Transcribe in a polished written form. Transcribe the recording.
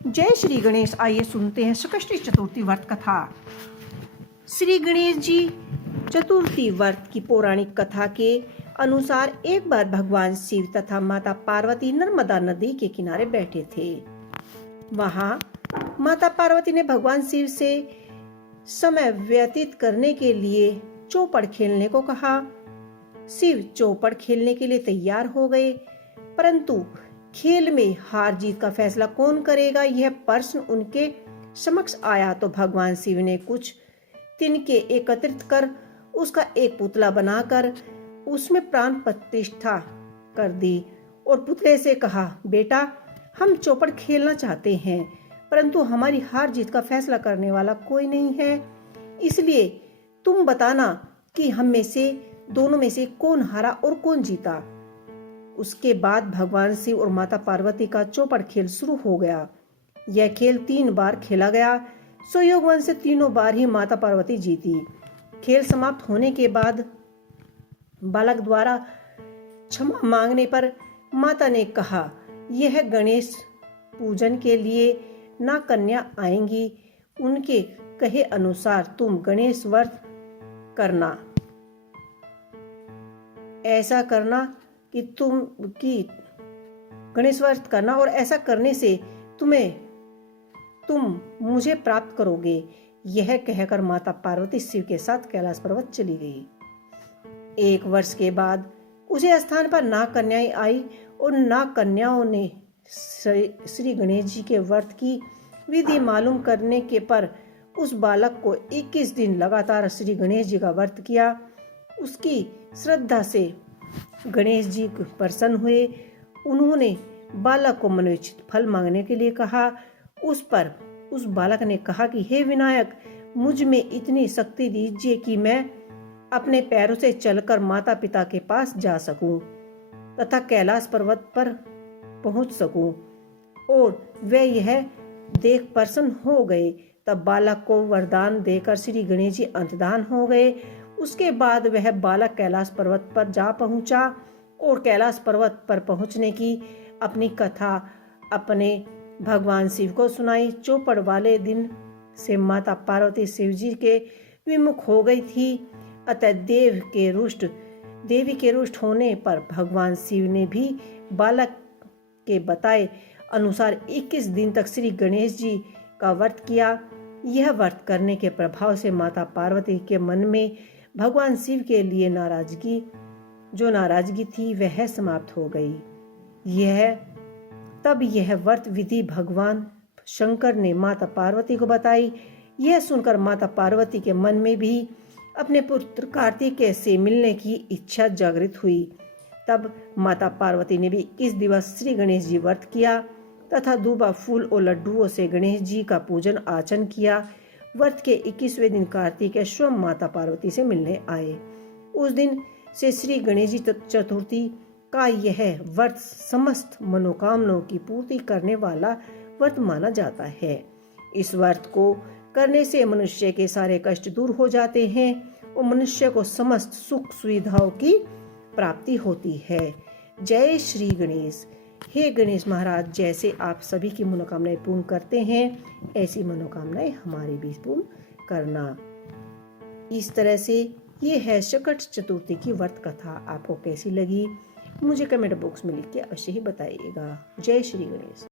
जय श्री गणेश। आइए सुनते हैं संकष्टी चतुर्थी व्रत कथा। श्री गणेश जी चतुर्थी व्रत की पौराणिक कथा के अनुसार एक बार भगवान शिव तथा माता पार्वती नर्मदा नदी के किनारे बैठे थे। वहां माता पार्वती ने भगवान शिव से समय व्यतीत करने के लिए चौपड़ खेलने को कहा। शिव चौपड़ खेलने के लिए तैयार हो गए, परंतु खेल में हार जीत का फैसला कौन करेगा, यह प्रश्न उनके समक्ष आया तो भगवान शिव ने कुछ तिनके एकत्रित कर उसका एक पुतला बनाकर उसमें प्राण प्रतिष्ठा कर दी और पुतले से कहा, बेटा, हम चौपड़ खेलना चाहते हैं, परंतु हमारी हार जीत का फैसला करने वाला कोई नहीं है, इसलिए तुम बताना कि हम में से दोनों में से कौन हारा और कौन जीता। उसके बाद भगवान शिव और माता पार्वती का चौपड़ खेल शुरू हो गया। यह खेल 3 बार खेला गया। सुयोगवन से तीनों बार ही माता पार्वती जीती। खेल समाप्त होने के बाद बालक द्वारा क्षमा मांगने पर माता ने कहा, यह गणेश पूजन के लिए ना कन्या आएंगी, उनके कहे अनुसार तुम गणेश व्रत करना। ऐसा करना कि गणेश व्रत करना और ऐसा करने से तुम मुझे प्राप्त करोगे। यह कहकर माता पार्वती शिव के साथ कैलाश पर्वत चली गई। 1 वर्ष के बाद उसी स्थान पर नाग कन्याएं आई और नाग कन्याओं ने श्री गणेश जी के व्रत की विधि मालूम करने के पर उस बालक को 21 दिन लगातार श्री गणेश जी का व्रत किया। उसकी श्रद्धा से गणेश जी प्रसन्न हुए। उन्होंने बालक को मनोइच्छित फल मांगने के लिए कहा। उस पर उस बालक ने कहा कि हे विनायक, मुझ में इतनी शक्ति दीजिए कि मैं अपने पैरों से चलकर माता पिता के पास जा सकूं तथा कैलाश पर्वत पर पहुंच सकूं। और वे यह देख प्रसन्न हो गए। तब बालक को वरदान देकर श्री गणेश जी अंतर्धान हो गए। उसके बाद वह बालक कैलाश पर्वत पर जा पहुंचा और कैलाश पर्वत पर पहुंचने की अपनी कथा अपने भगवान शिव को सुनाई। चौपड़ वाले दिन से माता पार्वती शिव जी के विमुख हो गई थी। अतः देवी के रुष्ट होने पर भगवान शिव ने भी बालक के बताए अनुसार 21 दिन तक श्री गणेश जी का व्रत किया। यह व्रत करने के प्रभाव से माता पार्वती के मन में भगवान शिव के लिए नाराजगी थी वह समाप्त हो गई। तब यह व्रत विधि भगवान शंकर ने माता पार्वती को बताई। यह सुनकर माता पार्वती के मन में भी अपने पुत्र कार्तिकेय से मिलने की इच्छा जागृत हुई। तब माता पार्वती ने भी 21 दिवस श्री गणेश जी व्रत किया तथा दूबा फूल और लड्डुओं से गणेश जी का पूजन अर्चन किया। व्रत के 21वें दिन कार्तिकेय स्वयं माता पार्वती से मिलने आए। उस दिन से श्री गणेश जी चतुर्थी का यह व्रत समस्त मनोकामनाओं की पूर्ति करने वाला व्रत माना जाता है। इस व्रत को करने से मनुष्य के सारे कष्ट दूर हो जाते हैं और मनुष्य को समस्त सुख सुविधाओं की प्राप्ति होती है। जय श्री गणेश। हे गणेश महाराज, जैसे आप सभी की मनोकामनाएं पूर्ण करते हैं, ऐसी मनोकामनाएं हमारी भी पूर्ण करना। इस तरह से ये है संकट चतुर्थी की व्रत कथा। आपको कैसी लगी मुझे कमेंट बॉक्स में लिख के अवश्य ही बताइएगा। जय श्री गणेश।